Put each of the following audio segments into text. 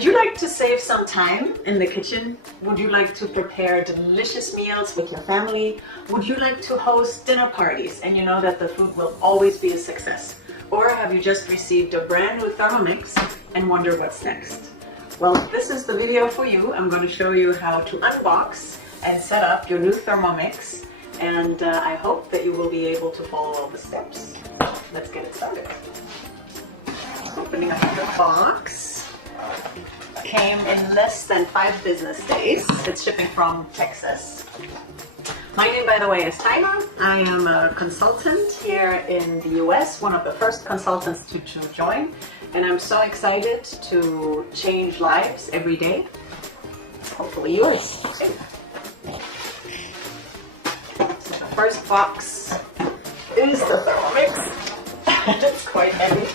Would you like to save some time in the kitchen? Would you like to prepare delicious meals with your family? Would you like to host dinner parties and you know that the food will always be a success? Or have you just received a brand new ThermoMix and wonder what's next? Well, this is the video for you. I'm going to show you how to unbox and set up your new ThermoMix, and I hope that you will be able to follow all the steps. Let's get it started. Opening up the box. Came in less than 5 business days. It's shipping from Texas. My name, by the way, is Tyler. I am a consultant here in the US, one of the first consultants to join, and I'm so excited to change lives every day. Hopefully yours. Okay. So the first box is the ThermoMix. It's quite heavy.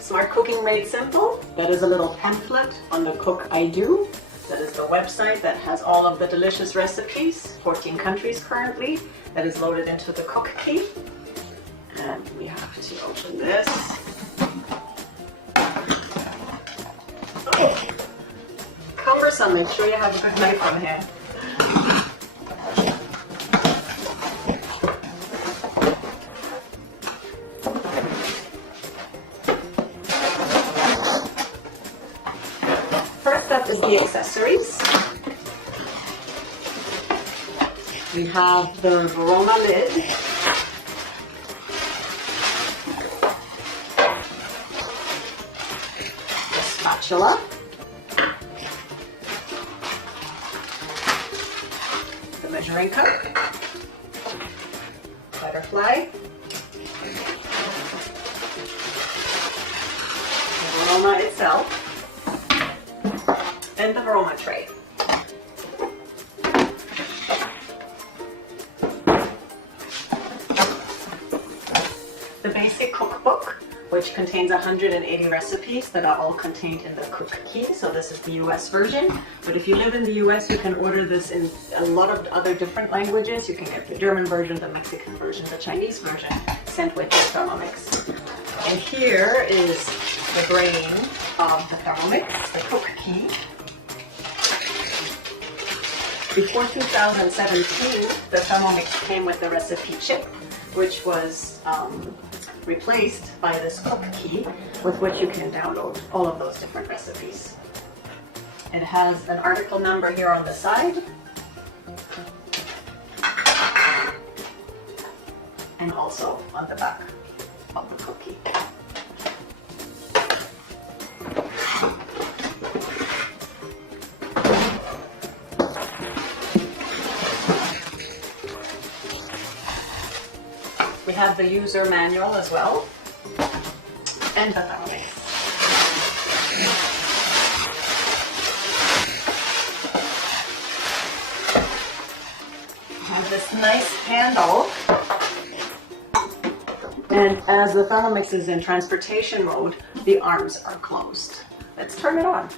Smart Cooking Made Simple. That is a little pamphlet on the Cookidoo. That is the website that has all of the delicious recipes, 14 countries currently. That is loaded into the Cook Key. And we have to open this. Oh, cumbersome. Make sure you have a good knife on hand. Is the accessories. We have the Verona lid, the spatula, the measuring cup, butterfly, the Verona itself, and the Verona tray. The basic cookbook, which contains 180 recipes that are all contained in the Cook Key. So this is the US version, but if you live in the US, you can order this in a lot of other different languages. You can get the German version, the Mexican version, the Chinese version sent with your ThermoMix. And here is the brain of the ThermoMix, the Cook Key. Before 2017, the ThermoMix came with the recipe chip, which was replaced by this Cook Key, with which you can download all of those different recipes. It has an article number here on the side, and also on the back of the Cook Key. We have the user manual as well, and the ThermoMix. We have this nice handle, and as the ThermoMix is in transportation mode, the arms are closed. Let's turn it on.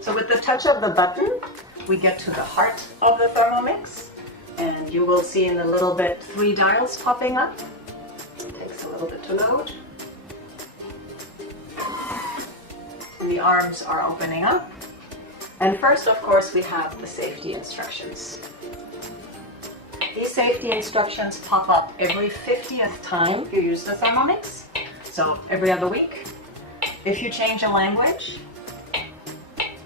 So with the touch of the button, we get to the heart of the ThermoMix. And you will see in a little bit 3 dials popping up. It takes a little bit to load. And the arms are opening up. And first, of course, we have the safety instructions. These safety instructions pop up every 50th time you use the ThermoMix. So every other week. If you change a language,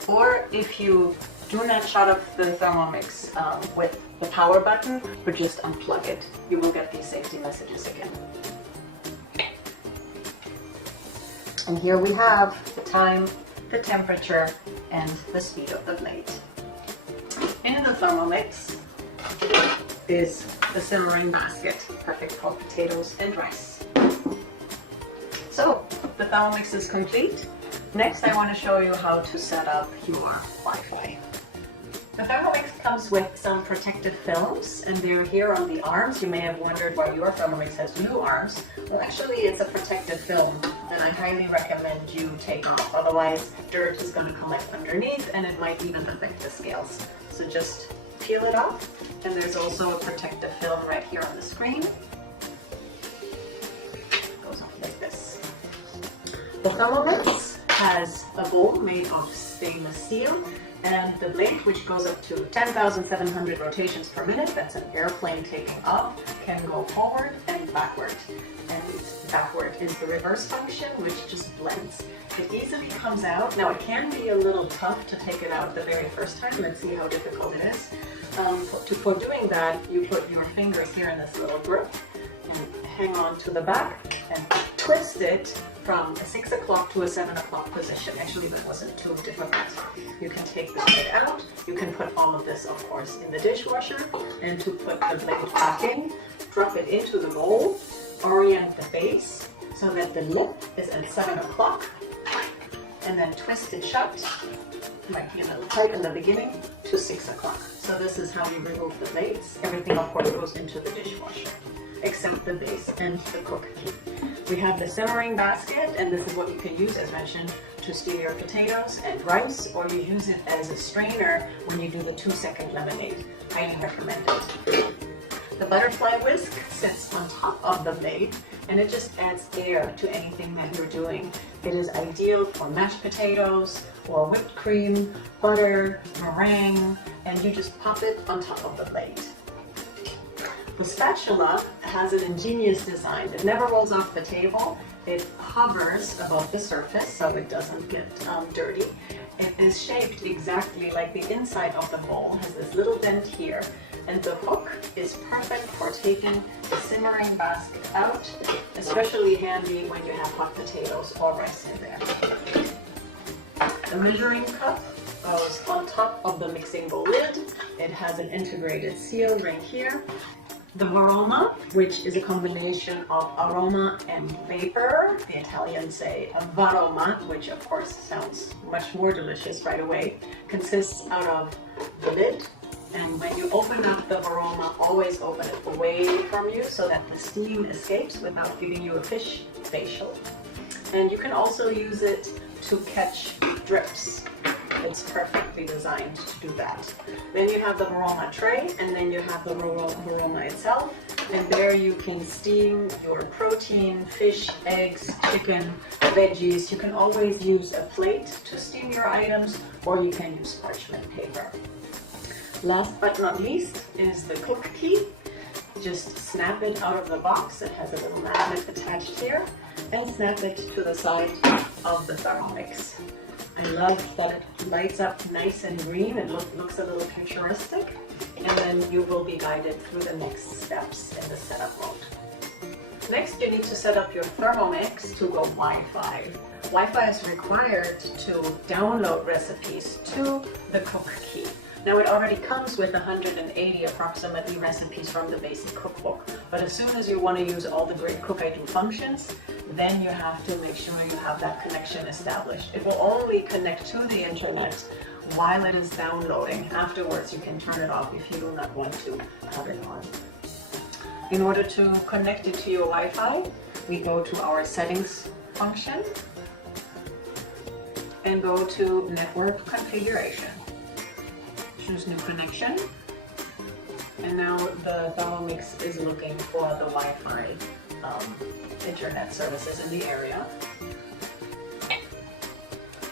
or if you do not shut off the ThermoMix with the power button, but just unplug it. You will get these safety messages again. And here we have the time, the temperature, and the speed of the blade. In the ThermoMix is the simmering basket, perfect for potatoes and rice. So the ThermoMix is complete. Next, I want to show you how to set up your Wi-Fi. The ThermoMix comes with some protective films, and they're here on the arms. You may have wondered why your ThermoMix has blue arms. Well, actually, it's a protective film, and I highly recommend you take off. Otherwise, dirt is going to collect underneath, and it might even affect the scales. So just peel it off, and there's also a protective film right here on the screen. The Thermomix has a bowl made of stainless steel and the blade, which goes up to 10,700 rotations per minute, that's an airplane taking off, can go forward and backward. And backward is the reverse function, which just blends. It easily comes out. Now it can be a little tough to take it out the very first time. Let's see how difficult it is. For doing that, you put your fingers here in this little grip and hang on to the back and twist it from a 6 o'clock to a 7 o'clock position. Actually, that wasn't too difficult. You can take the blade out. You can put all of this, of course, in the dishwasher. And to put the blade back in, drop it into the bowl, orient the base so that the lip is at 7 o'clock, and then twist it shut, like a little tight in the beginning, to 6 o'clock. So this is how you remove the blades. Everything, of course, goes into the dishwasher, except the base and the cook key. We have the simmering basket, and this is what you can use, as mentioned, to steam your potatoes and rice, or you use it as a strainer when you do the 2-second lemonade. Highly recommended. The butterfly whisk sits on top of the blade, and it just adds air to anything that you're doing. It is ideal for mashed potatoes or whipped cream, butter, meringue, and you just pop it on top of the blade. The spatula has an ingenious design. It never rolls off the table. It hovers above the surface so it doesn't get dirty. It is shaped exactly like the inside of the bowl, has this little dent here, and the hook is perfect for taking the simmering basket out, especially handy when you have hot potatoes or rice in there. The measuring cup goes on top of the mixing bowl lid. It has an integrated seal ring here. The varoma, which is a combination of aroma and vapor. The Italians say varoma, which of course sounds much more delicious right away, consists out of the lid. And when you open up the varoma, always open it away from you so that the steam escapes without giving you a fish facial. And you can also use it to catch drips. It's perfectly designed to do that. Then you have the varoma tray, and then you have the varoma itself. And there you can steam your protein, fish, eggs, chicken, veggies. You can always use a plate to steam your items, or you can use parchment paper. Last but not least is the cook key. Just snap it out of the box. It has a little magnet attached here, and snap it to the side of the Thermomix. I love that it lights up nice and green. It looks a little futuristic. And then you will be guided through the next steps in the setup mode. Next, you need to set up your Thermomix to go Wi-Fi. Wi-Fi is required to download recipes to the cook key. Now it already comes with 180 approximately recipes from the basic cookbook, but as soon as you want to use all the great Cookidoo functions, then you have to make sure you have that connection established. It will only connect to the internet while it is downloading. Afterwards you can turn it off if you do not want to have it on. In order to connect it to your Wi-Fi, we go to our settings function and go to network configuration. Choose new connection, and now the Thermomix is looking for the Wi-Fi internet services in the area,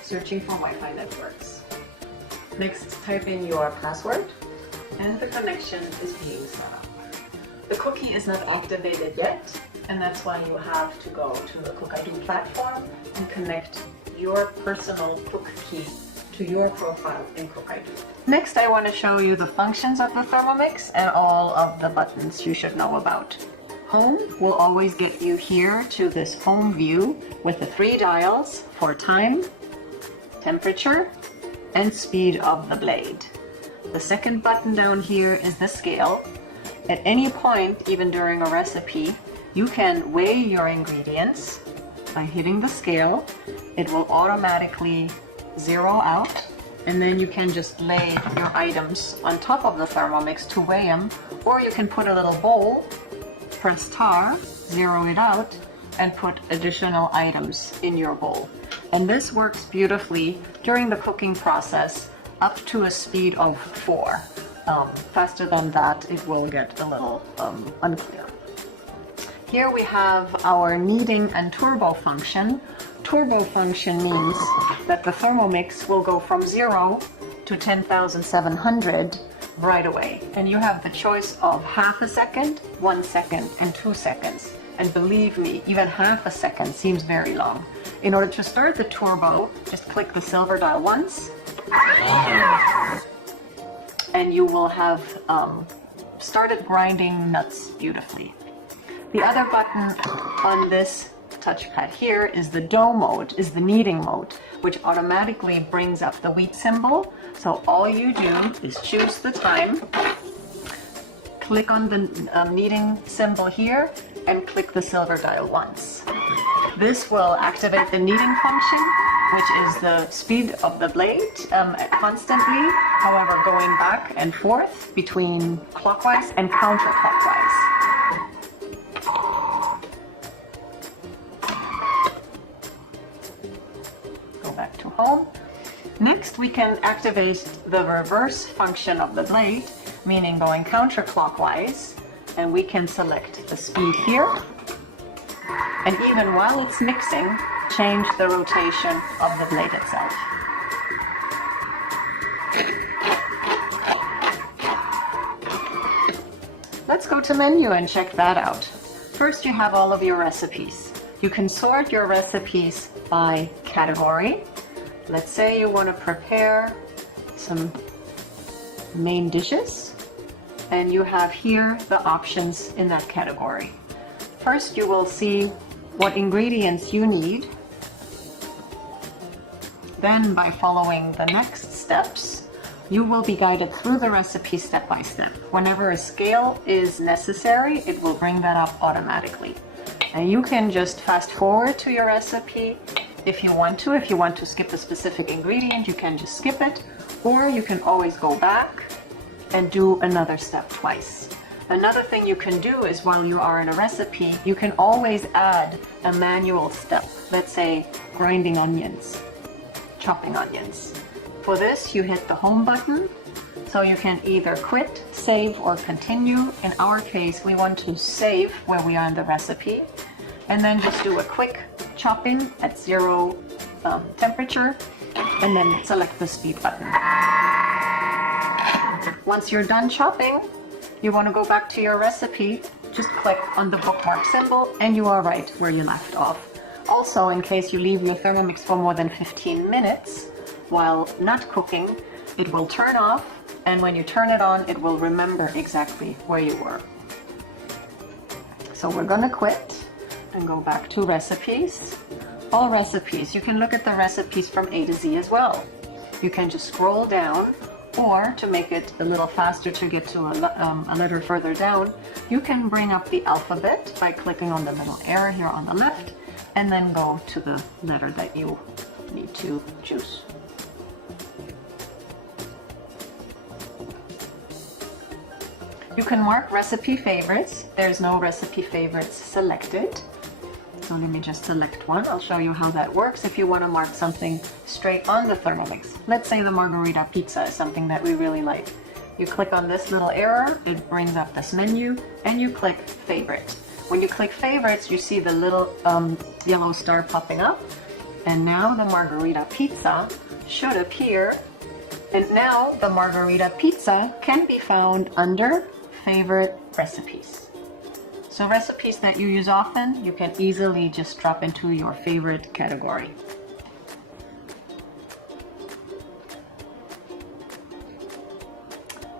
searching for Wi-Fi networks. Next, type in your password, and the connection is being set up. The cookie is not activated yet, and that's why you have to go to the Cookidoo platform and connect your personal cook key to your profile in Cookidoo. Next, I want to show you the functions of the Thermomix and all of the buttons you should know about. Home will always get you here to this home view with the 3 dials for time, temperature, and speed of the blade. The second button down here is the scale. At any point, even during a recipe, you can weigh your ingredients by hitting the scale. It will automatically zero out, and then you can just lay your items on top of the Thermomix to weigh them, or you can put a little bowl, press tar, zero it out, and put additional items in your bowl. And this works beautifully during the cooking process up to a speed of 4. Faster than that, it will get a little unclear. Here we have our kneading and turbo function. turbo function means that the Thermomix will go from 0 to 10,700 right away. And you have the choice of half a second, 1 second, and 2 seconds. And believe me, even half a second seems very long. In order to start the turbo, just click the silver dial once, and you will have started grinding nuts beautifully. The other button on this touchpad here is the dough mode, is the kneading mode, which automatically brings up the wheat symbol. So all you do is choose the time, click on the kneading symbol here, and click the silver dial once. This will activate the kneading function, which is the speed of the blade constantly, however, going back and forth between clockwise and counterclockwise. Go back to home. Next, we can activate the reverse function of the blade, meaning going counterclockwise, and we can select the speed here. And even while it's mixing, change the rotation of the blade itself. Let's go to menu and check that out. First, you have all of your recipes. You can sort your recipes by category. Let's say you want to prepare some main dishes, and you have here the options in that category. First, you will see what ingredients you need. Then, by following the next steps, you will be guided through the recipe step by step. Whenever a scale is necessary, it will bring that up automatically. And you can just fast forward to your recipe if you want to. If you want to skip a specific ingredient, you can just skip it, or you can always go back and do another step twice. Another thing you can do is, while you are in a recipe, you can always add a manual step. Let's say grinding onions, chopping onions. For this, you hit the home button, so you can either quit, save, or continue. In our case, we want to save where we are in the recipe, and then just do a quick chopping at 0 temperature, and then select the speed button. Once you're done chopping, you want to go back to your recipe, just click on the bookmark symbol, and you are right where you left off. Also, in case you leave your Thermomix for more than 15 minutes while not cooking, it will turn off, and when you turn it on, it will remember exactly where you were. So we're going to quit and go back to recipes. All recipes. You can look at the recipes from A to Z as well. You can just scroll down, or to make it a little faster to get to a letter further down, you can bring up the alphabet by clicking on the little arrow here on the left, and then go to the letter that you need to choose. You can mark recipe favorites. There's no recipe favorites selected. So let me just select one. I'll show you how that works if you want to mark something straight on the Thermomix. Let's say the margarita pizza is something that we really like. You click on this little arrow, it brings up this menu, and you click favorite. When you click favorites, you see the little yellow star popping up, and now the margarita pizza should appear, and now the margarita pizza can be found under favorite recipes. So recipes that you use often, you can easily just drop into your favorite category.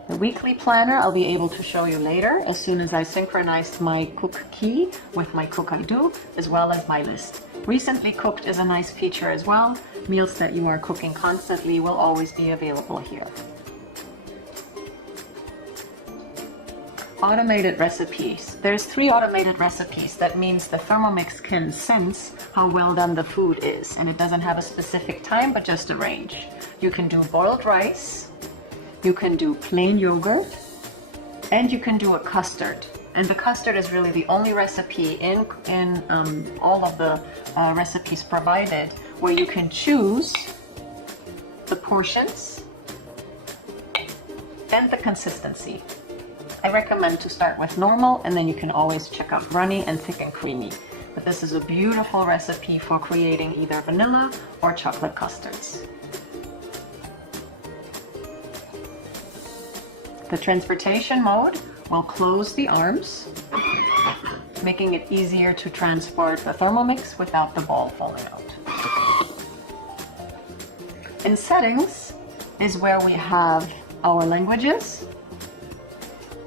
The weekly planner I'll be able to show you later as soon as I synchronized my cook key with my Cookidoo, as well as my list. Recently cooked is a nice feature as well. Meals that you are cooking constantly will always be available here. Automated recipes. There's 3 automated recipes. That means the Thermomix can sense how well done the food is, and it doesn't have a specific time, but just a range. You can do boiled rice, you can do plain yogurt, and you can do a custard. And the custard is really the only recipe in all of the recipes provided where you can choose the portions and the consistency. I recommend to start with normal, and then you can always check out runny and thick and creamy. but this is a beautiful recipe for creating either vanilla or chocolate custards. The transportation mode will close the arms, making it easier to transport the Thermomix without the ball falling out. In settings is where we have our languages.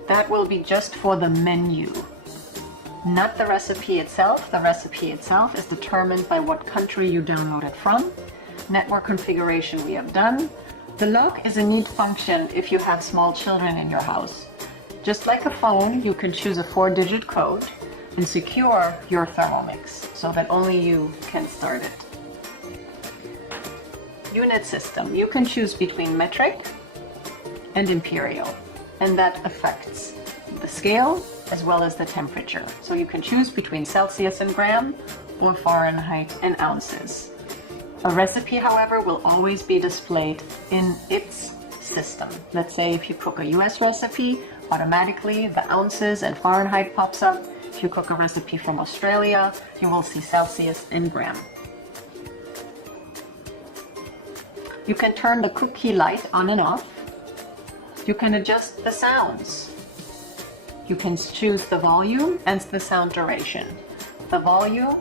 That will be just for the menu, not the recipe itself. The recipe itself is determined by what country you download it from. Network configuration we have done. The lock is a neat function if you have small children in your house. Just like a phone, you can choose a 4-digit code and secure your Thermomix so that only you can start it. Unit system. You can choose between metric and imperial, and that affects the scale as well as the temperature. So you can choose between Celsius and gram or Fahrenheit and ounces. A recipe, however, will always be displayed in its system. Let's say if you cook a US recipe, automatically the ounces and Fahrenheit pops up. If you cook a recipe from Australia, you will see Celsius and gram. You can turn the cookie light on and off. You can adjust the sounds. You can choose the volume and the sound duration. The volume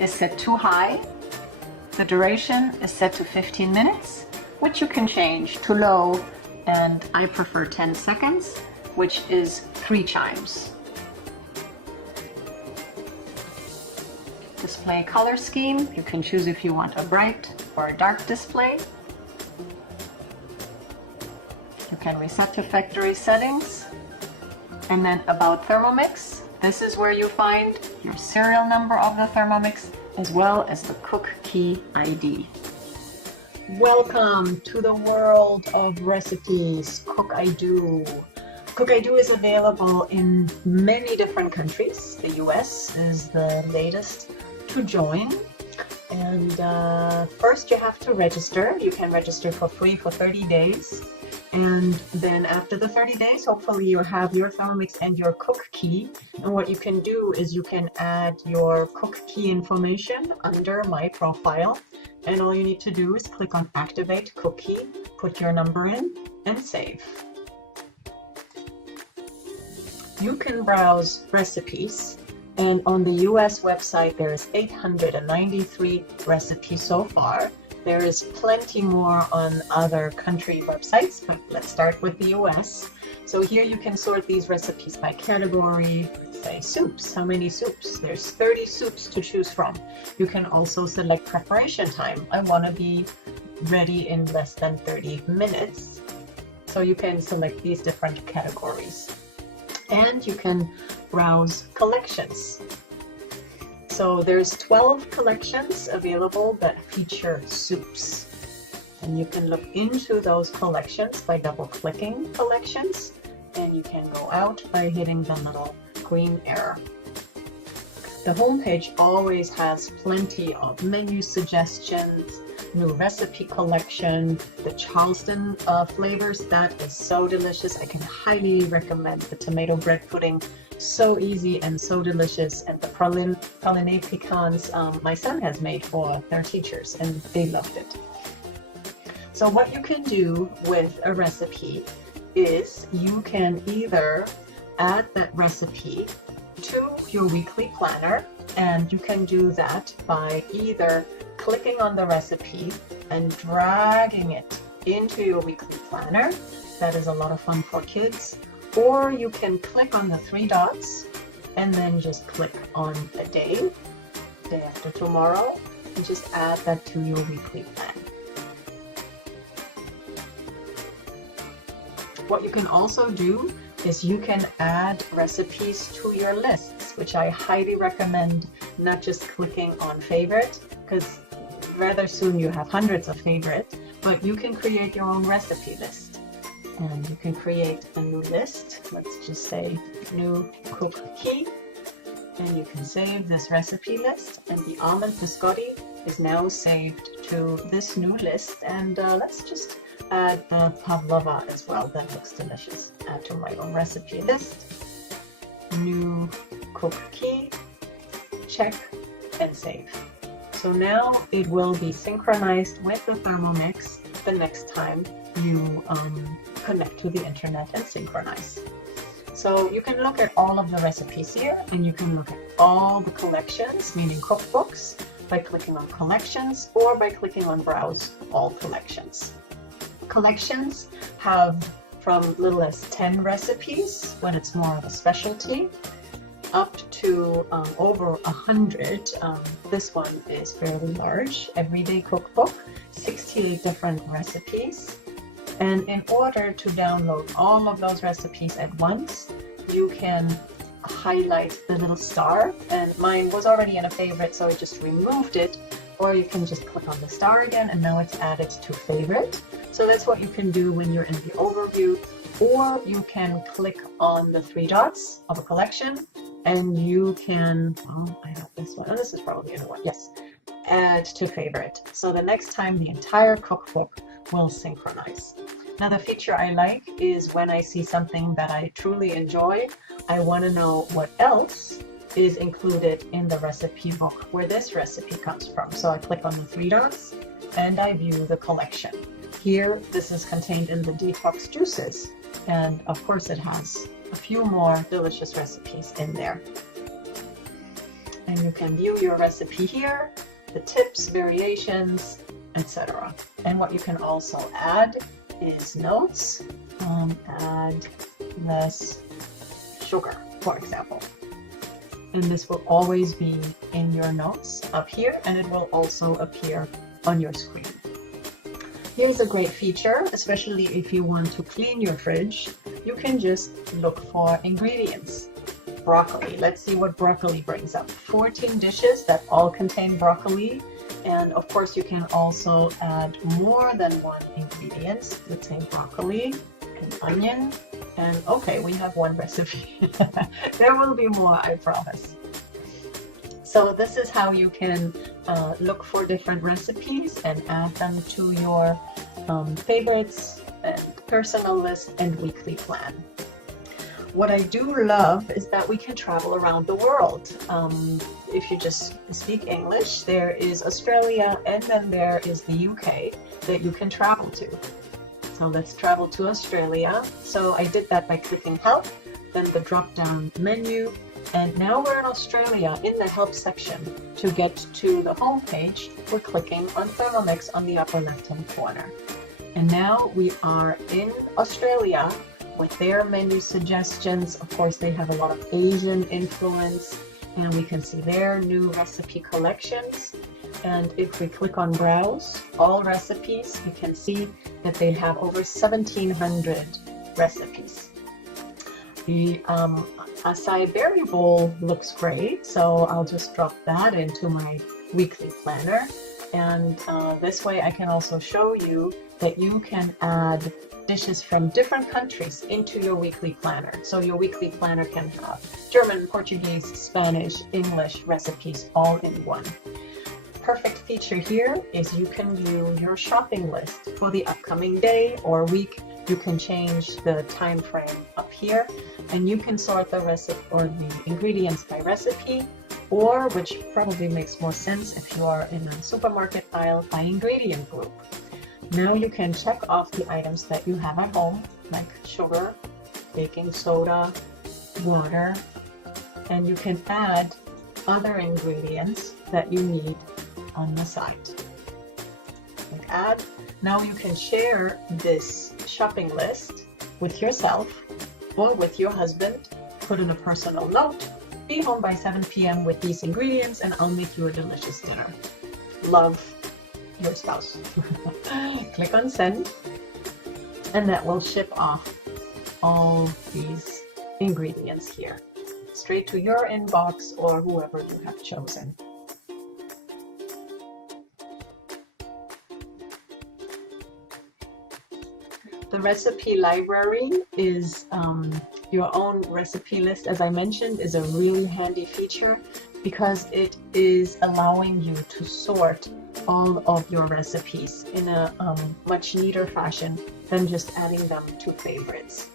is set to high. The duration is set to 15 minutes, which you can change to low, and I prefer 10 seconds, which is 3 chimes. Display color scheme. You can choose if you want a bright or a dark display. You can reset to factory settings. And then about Thermomix, this is where you find your serial number of the Thermomix as well as the cook key ID. Welcome to the world of recipes, Cookidoo. Cookidoo is available in many different countries. The US is the latest to join. And first you have to register. You can register for free for 30 days. And then after the 30 days, hopefully you have your Thermomix and your cook key. And what you can do is you can add your cook key information under my profile. And all you need to do is click on Activate Cook Key, put your number in, and save. You can browse recipes. And on the US website, there is 893 recipes so far. There is plenty more on other country websites, but let's start with the US. So here you can sort these recipes by category, say soups. How many soups? There's 30 soups to choose from. You can also select preparation time. I want to be ready in less than 30 minutes. So you can select these different categories. And you can browse collections. So there's 12 collections available that feature soups. And you can look into those collections by double-clicking collections. And you can go out by hitting the little green arrow. The homepage always has plenty of menu suggestions, new recipe collection, the Charleston flavors. That is so delicious. I can highly recommend the tomato bread pudding. So easy and so delicious. And the praline pecans my son has made for their teachers, and they loved it. So what you can do with a recipe is you can either add that recipe to your weekly planner, and you can do that by either clicking on the recipe and dragging it into your weekly planner. That is a lot of fun for kids. Or you can click on the 3 dots and then just click on a day after tomorrow, and just add that to your weekly plan. What you can also do is you can add recipes to your lists, which I highly recommend, not just clicking on favorite, because rather soon you have hundreds of favorites, but you can create your own recipe list. And you can create a new list. Let's just say new cook key. And you can save this recipe list. And the almond biscotti is now saved to this new list. And let's just add the pavlova as well. That looks delicious. Add to my own recipe list. New cook key. check and save. So now it will be synchronized with the ThermoMix the next time you connect to the internet and synchronize. So you can look at all of the recipes here, and you can look at all the collections, meaning cookbooks, by clicking on collections or by clicking on browse all collections. Collections have from little as 10 recipes when it's more of a specialty, up to over 100. This one is fairly large, everyday cookbook, 68 different recipes. And in order to download all of those recipes at once, you can highlight the little star, and mine was already in a favorite, so I just removed it, or you can just click on the star again and now it's added to favorite. So that's what you can do when you're in the overview, or you can click on the 3 dots of a collection and you can, oh, I have this one, oh, this is probably a new one, yes, add to favorite. So the next time the entire cookbook will synchronize. Now the feature I like is when I see something that I truly enjoy, I want to know what else is included in the recipe book where this recipe comes from. So I click on the 3 dots and I view the collection. Here, this is contained in the detox juices, and of course it has a few more delicious recipes in there. And you can view your recipe here, the tips, variations, etc. And what you can also add is notes, add less sugar, for example. And this will always be in your notes up here, and it will also appear on your screen. Here's a great feature, especially if you want to clean your fridge. You can just look for ingredients. Broccoli, let's see what broccoli brings up. 14 dishes that all contain broccoli. And of course you can also add more than one ingredient. Let's say broccoli and onion. And okay, we have one recipe. There will be more, I promise. So this is how you can look for different recipes and add them to your favorites and personal list and weekly plan. What I do love is that we can travel around the world. If you just speak English, there is Australia and then there is the UK that you can travel to. So let's travel to Australia. So I did that by clicking help, then the drop down menu, and now we're in Australia in the help section. To get to the home page, we're clicking on ThermoMix on the upper left hand corner. And now we are in Australia with their menu suggestions. Of course, they have a lot of Asian influence, and we can see their new recipe collections. And if we click on browse all recipes, we can see that they have over 1,700 recipes. The acai berry bowl looks great, so I'll just drop that into my weekly planner. And this way I can also show you that you can add dishes from different countries into your weekly planner. So your weekly planner can have German, Portuguese, Spanish, English recipes all in one. Perfect feature here is you can view your shopping list for the upcoming day or week. You can change the time frame up here, and you can sort the recipe or the ingredients by recipe, or, which probably makes more sense if you are in a supermarket aisle, by ingredient group. Now you can check off the items that you have at home, like sugar, baking soda, water, and you can add other ingredients that you need on the side. Click add. Now you can share this shopping list with yourself or with your husband. Put in a personal note. Be home by 7 p.m. with these ingredients and I'll make you a delicious dinner. Love, your spouse. Click on send, and that will ship off all these ingredients here straight to your inbox or whoever you have chosen. The recipe library is your own recipe list. As I mentioned, is a really handy feature because it is allowing you to sort all of your recipes in a much neater fashion than just adding them to favorites.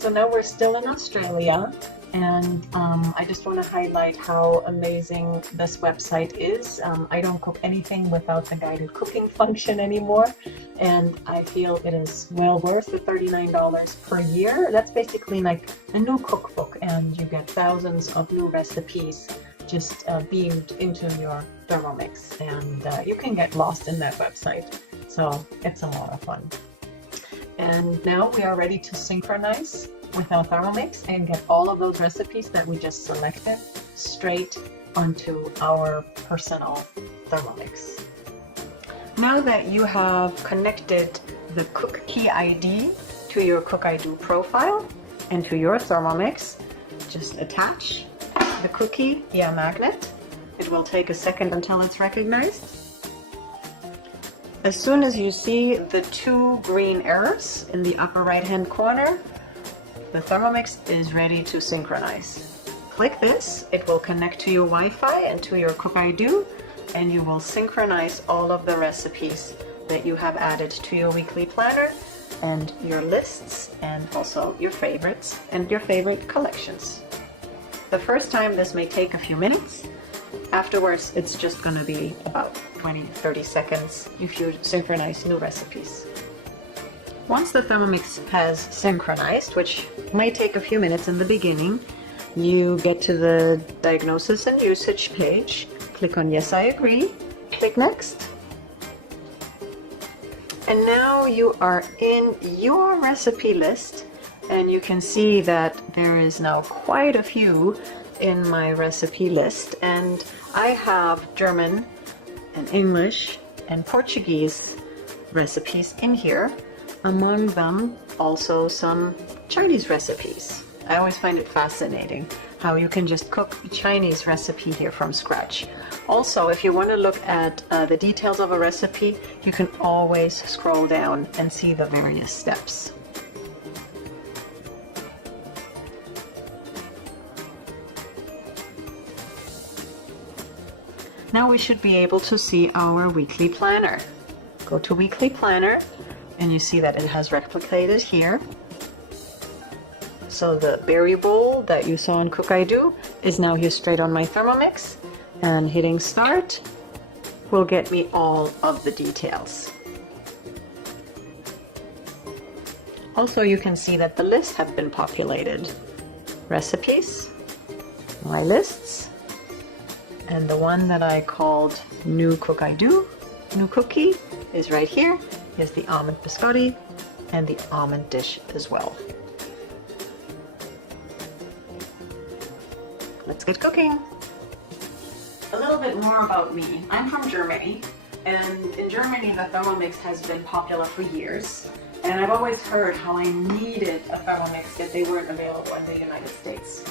So now we're still in Australia, And I just want to highlight how amazing this website is. I don't cook anything without the guided cooking function anymore, and I feel it is well worth the $39 per year. That's basically like a new cookbook, and you get thousands of new recipes just beamed into your Thermomix, and you can get lost in that website. So it's a lot of fun. And now we are ready to synchronize with our Thermomix and get all of those recipes that we just selected straight onto our personal Thermomix. Now that you have connected the Cook Key ID to your Cookidoo profile and to your Thermomix, just attach the cookie via magnet. It will take a second until it's recognized. As soon as you see the two green arrows in the upper right hand corner, the Thermomix is ready to synchronize. Click this, it will connect to your Wi-Fi and to your Cookidoo, and you will synchronize all of the recipes that you have added to your weekly planner and your lists, and also your favorites and your favorite collections. The first time this may take a few minutes. Afterwards, it's just going to be about 20-30 seconds if you synchronize new recipes. Once the Thermomix has synchronized, which might take a few minutes in the beginning, you get to the diagnosis and usage page. Click on Yes, I agree. Click Next. And now you are in your recipe list, and you can see that there is now quite a few in my recipe list, and I have German and English and Portuguese recipes in here. Among them, also some Chinese recipes. I always find it fascinating how you can just cook a Chinese recipe here from scratch. Also, if you want to look at the details of a recipe, you can always scroll down and see the various steps. Now we should be able to see our weekly planner. Go to Weekly Planner, and you see that it has replicated here. So the berry bowl that you saw in Cookidoo is now here straight on my Thermomix, and hitting start will get me all of the details. Also, you can see that the lists have been populated. Recipes, my lists, and the one that I called New Cookidoo, New Cookie, is right here. Here's the almond biscotti and the almond dish as well. Let's get cooking. A little bit more about me. I'm from Germany, and in Germany the Thermomix has been popular for years, and I've always heard how I needed a Thermomix that they weren't available in the United States.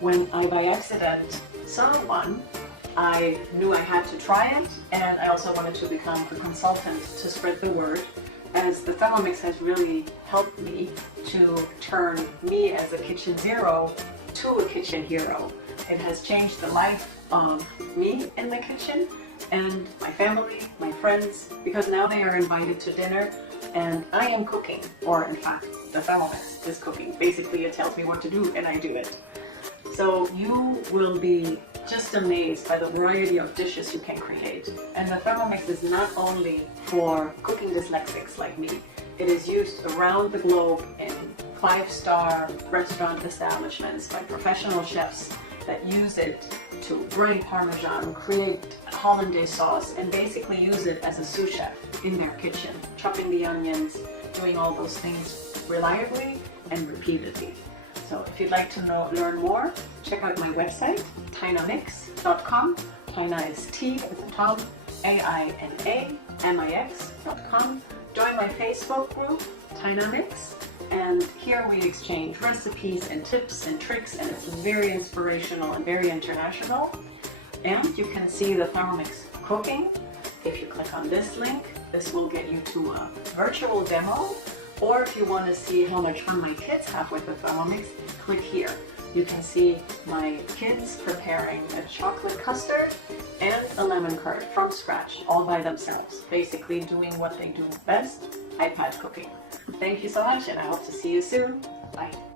When I by accident saw one, I knew I had to try it, and I also wanted to become a consultant to spread the word, as the Thermomix has really helped me to turn me as a kitchen zero to a kitchen hero. It has changed the life of me in the kitchen and my family, my friends, because now they are invited to dinner and I am cooking, or in fact, the Thermomix is cooking. Basically, it tells me what to do and I do it. So you will be just amazed by the variety of dishes you can create. And the Thermomix is not only for cooking dyslexics like me, it is used around the globe in 5-star restaurant establishments by professional chefs that use it to grind Parmesan, create hollandaise sauce, and basically use it as a sous chef in their kitchen, chopping the onions, doing all those things reliably and repeatedly. So if you'd like to learn more, check out my website, THERMOMIX.com. Tina is T as in Tom, AINAMIX.com. Join my Facebook group, THERMOMIX, and here we exchange recipes and tips and tricks, and it's very inspirational and very international. And you can see the Thermomix cooking. If you click on this link, this will get you to a virtual demo. Or if you want to see how much fun my kids have with the Thermomix, click here. You can see my kids preparing a chocolate custard and a lemon curd from scratch, all by themselves, basically doing what they do best, iPad cooking. Thank you so much, and I hope to see you soon. Bye.